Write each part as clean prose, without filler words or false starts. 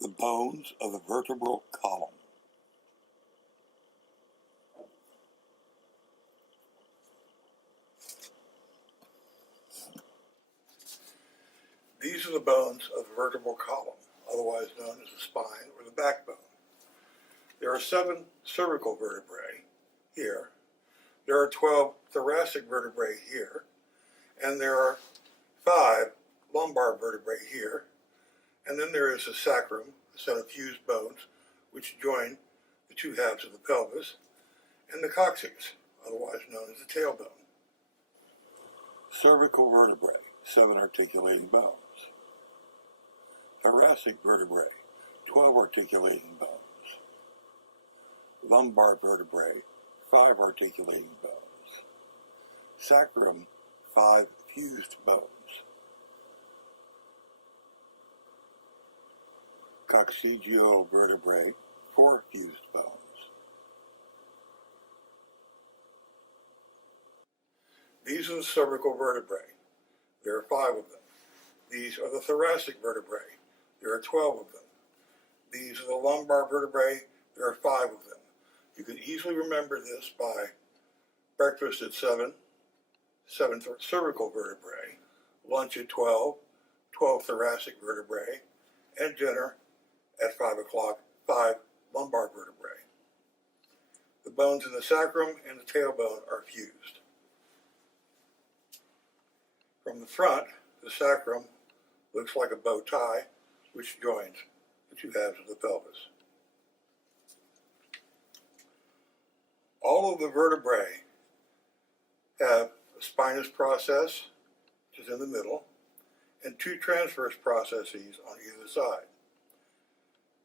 the bones of the vertebral column. These are the bones of the vertebral column, otherwise known as the spine or the backbone. There are 7 cervical vertebrae here. There are 12 thoracic vertebrae here, and there are 5 lumbar vertebrae here. And then there is the sacrum, a set of fused bones which join the 2 halves of the pelvis, and the coccyx, otherwise known as the tailbone. Cervical vertebrae, 7 articulating bones. Thoracic vertebrae, 12 articulating bones. Lumbar vertebrae, 5 articulating bones. Sacrum, 5 fused bones. Coccygeal vertebrae, 4 fused bones. These are the cervical vertebrae. There are 5 of them. These are the thoracic vertebrae. There are 12 of them. These are the lumbar vertebrae. There are 5 of them. You can easily remember this by breakfast at 7 cervical vertebrae, lunch at 12 thoracic vertebrae, and dinner at 5 o'clock, 5 lumbar vertebrae. The bones in the sacrum and the tailbone are fused. From the front, the sacrum looks like a bow tie, which joins the 2 halves of the pelvis. All of the vertebrae have a spinous process, which is in the middle, and 2 transverse processes on either side.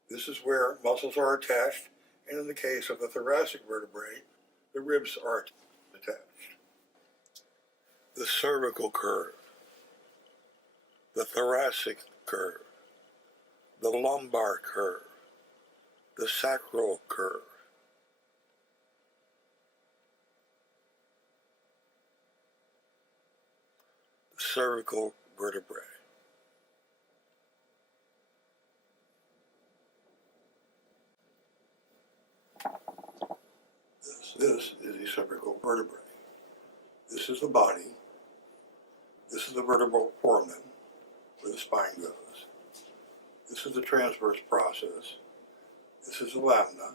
This is where muscles are attached, and in the case of the thoracic vertebrae, the ribs are attached. The cervical curve, the thoracic curve, the lumbar curve, the sacral curve. The cervical vertebrae. This is a cervical vertebrae. This is the body. This is the vertebral foramen, where the spine goes. This is the transverse process. This is the lamina.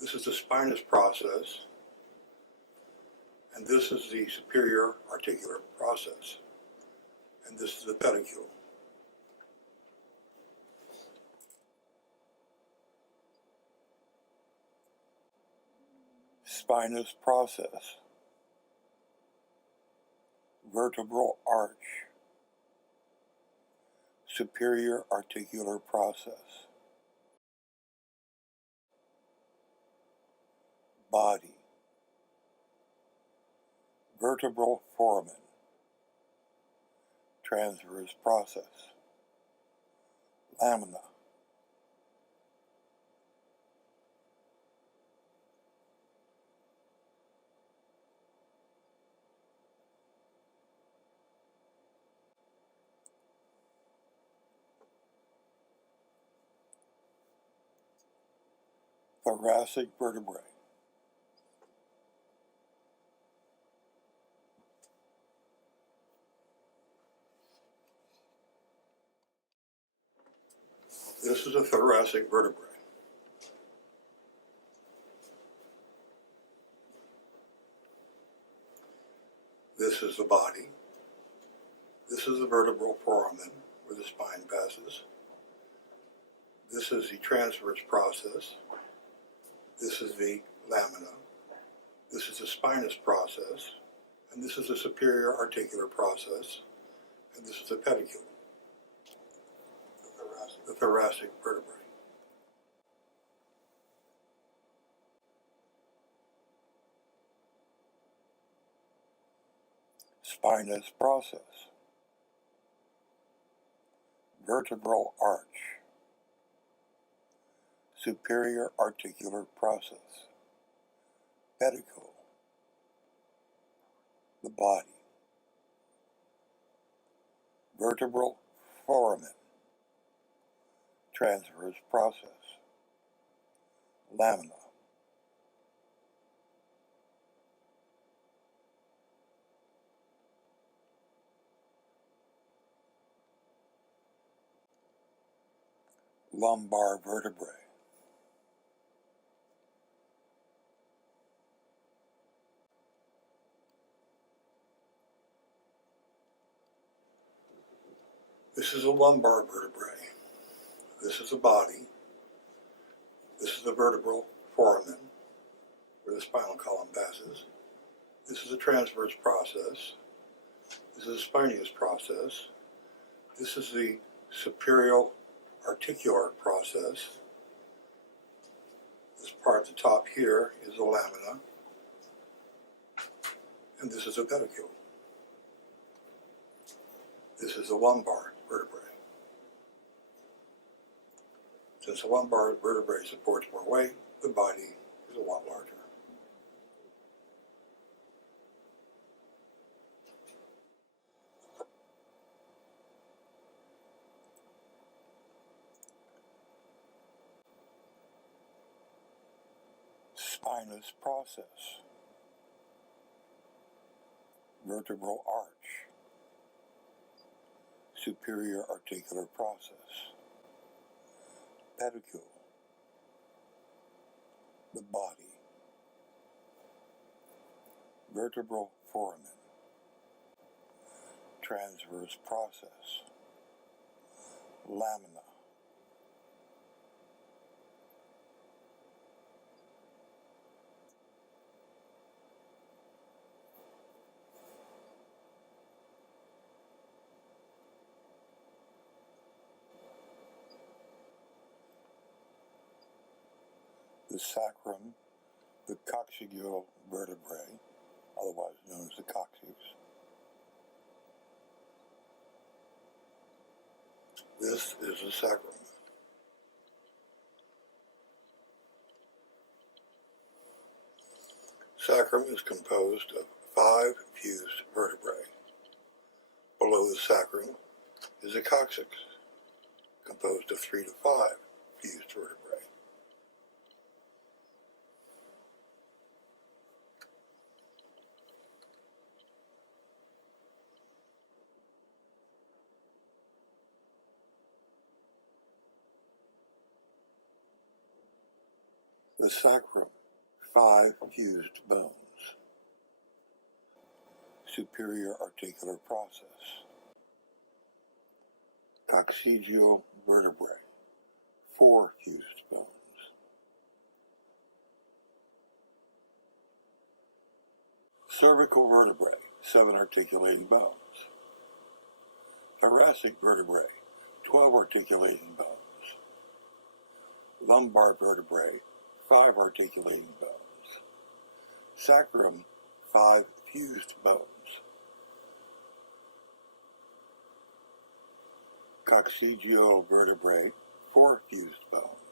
This is the spinous process. And this is the superior articular process. And this is the pedicule. Spinous process. Vertebral arch. Superior articular process. Body. Vertebral foramen. Transverse process. Lamina. Thoracic vertebrae. This is a thoracic vertebrae. This is the body. This is the vertebral foramen where the spine passes. This is the transverse process. This is the lamina. This is the spinous process. And this is the superior articular process. And this is the pedicule. The thoracic vertebrae. Spinous process. Vertebral arch. Superior articular process. Pedicule. The body. Vertebral foramen. transverse process, lamina, lumbar vertebrae, this is a lumbar vertebrae. This is a body. This is the vertebral foramen, where the spinal column passes. This is a transverse process. This is a spinous process. This is the superior articular process. This part at the top here is the lamina. And this is a pedicule. This is the lumbar vertebrae. Since the lumbar vertebrae supports more weight, the body is a lot larger. Spinous process, vertebral arch, superior articular process, pedicule, the body, vertebral foramen, transverse process, lamina, the sacrum, the coccygeal vertebrae, otherwise known as the coccyx. This is the sacrum. Sacrum is composed of 5 fused vertebrae. Below the sacrum is the coccyx, composed of 3 to 5 fused vertebrae. The sacrum, 5 fused bones. Superior articular process. Coccygeal vertebrae, 4 fused bones. Cervical vertebrae, 7 articulating bones. Thoracic vertebrae, 12 articulating bones. Lumbar vertebrae, 5 articulating bones. Sacrum, 5 fused bones. Coccygeal vertebrae, 4 fused bones.